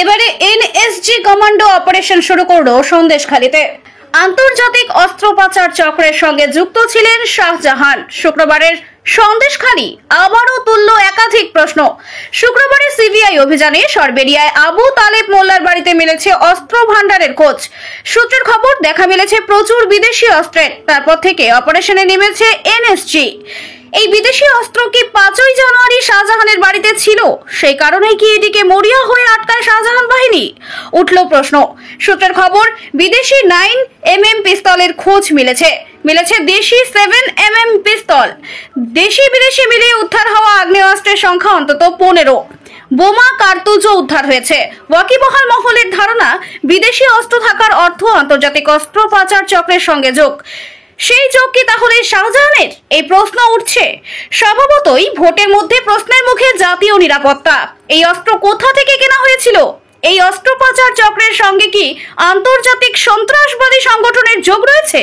এবারে NSG commando operation শুরু করলো সন্দেশখালীতে। আন্তর্জাতিক অস্ত্র পাচার চক্রের সঙ্গে যুক্ত ছিলেন শাহজাহান। শুক্রবারের সন্দেশখালী আবারও তুলল একাধিক প্রশ্ন। শুক্রবারের সিবিআই অভিযানে সরবেরিয়ায় আবু তালেব মোল্লার বাড়িতে মিলেছে অস্ত্র ভান্ডারের খোঁজ। সূত্রের খবর, দেখা মিলেছে প্রচুর বিদেশি অস্ত্রের। তারপর থেকে অপারেশনে নেমেছে এনএসজি। এই বিদেশি অস্ত্র কি 5ই জানুয়ারি শাহজাহানের বাড়িতে ছিল? সেই কারণেই কি এটিকে মরিয়া হয়ে আটকায় শাহজাহান বাহিনী? উঠল প্রশ্ন। সূত্রের খবর, বিদেশি 9mm পিস্তলের খোঁজ মিলেছে। দেশি 7mm পিস্তল। দেশি বিদেশি মিলিয়ে উদ্ধার হওয়া আগ্নেয়াস্ত্রের সংখ্যা অন্তত 15। বোমা, কার্তুজও উদ্ধার হয়েছে। ওয়াকিবহাল মহলের ধারণা, বিদেশি অস্ত্র থাকার অর্থ আন্তর্জাতিক অস্ত্র পাচার চক্রের সঙ্গে যোগ। সেই যোগ কি তাহলে শাহজাহানের? এই প্রশ্ন উঠছে। স্বভাবতই ভোটের মধ্যে প্রশ্নের মুখে জাতীয় নিরাপত্তা। এই অস্ত্র কোথা থেকে কেনা হয়েছিল? এই অস্ত্র পাচার চক্রের সঙ্গে কি আন্তর্জাতিক সন্ত্রাসবাদী সংগঠনের যোগ রয়েছে?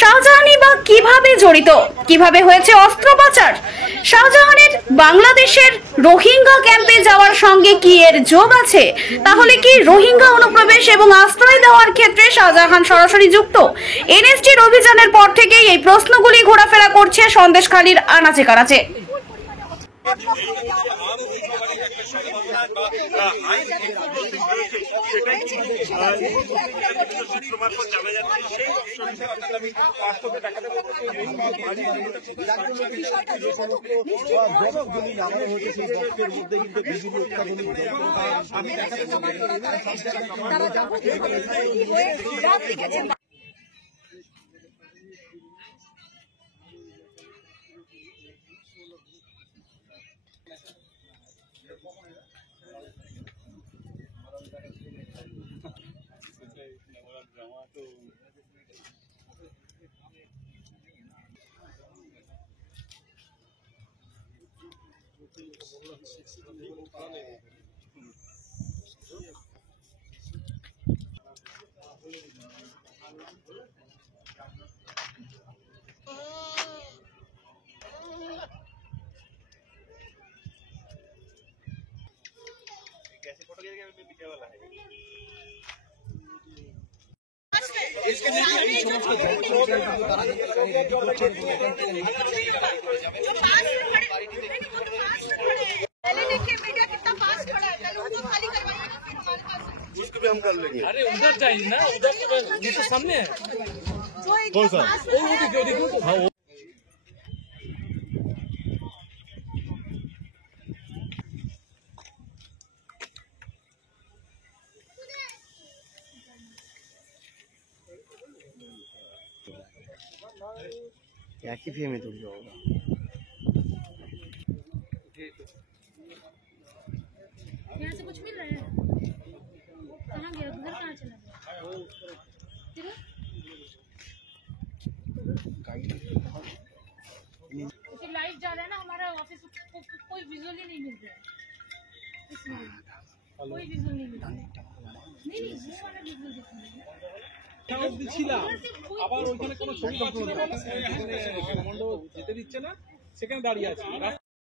শাহজাহানই বা কিভাবে জড়িত? কিভাবে হয়েছে অস্ত্র পাচার? শাহজাহানের বাংলাদেশের রোহিঙ্গা ক্যাম্পে যাওয়ার সঙ্গে কি এর যোগ আছে? তাহলে কি রোহিঙ্গা অনুপ্রবেশ এবং আশ্রয় দেওয়ার ক্ষেত্রে শাহজাহান সরাসরি যুক্ত? এনএসজির অভিযানের পর থেকেই এই প্রশ্নগুলি ঘোরাফেরা করছে সন্দেশখালীর আনাচে কানাচে। इसके लिए ये समस्त उसको भी हम कर लेंगे। अरे उधर चाहिए ना, उधर तो सामने है। कौन सा? हाँ, क्या की फी में तुम जाओगा? यहाँ से कुछ मिल रहा है? कहाँ गया? उधर कहाँ चला गया? फिर लाइव जा रहा है ना हमारा ऑफिस को, कोई विजुअल ही नहीं मिल रहा है, इसलिए कोई विजुअल नहीं मिल रहा है। नहीं वो वाला विजुअल ছিলাম আবার ওইখানে কোনো ছবি পাচ্ছি না, কমান্ডো যেতে দিচ্ছে না, সেখানে দাঁড়িয়ে আছি।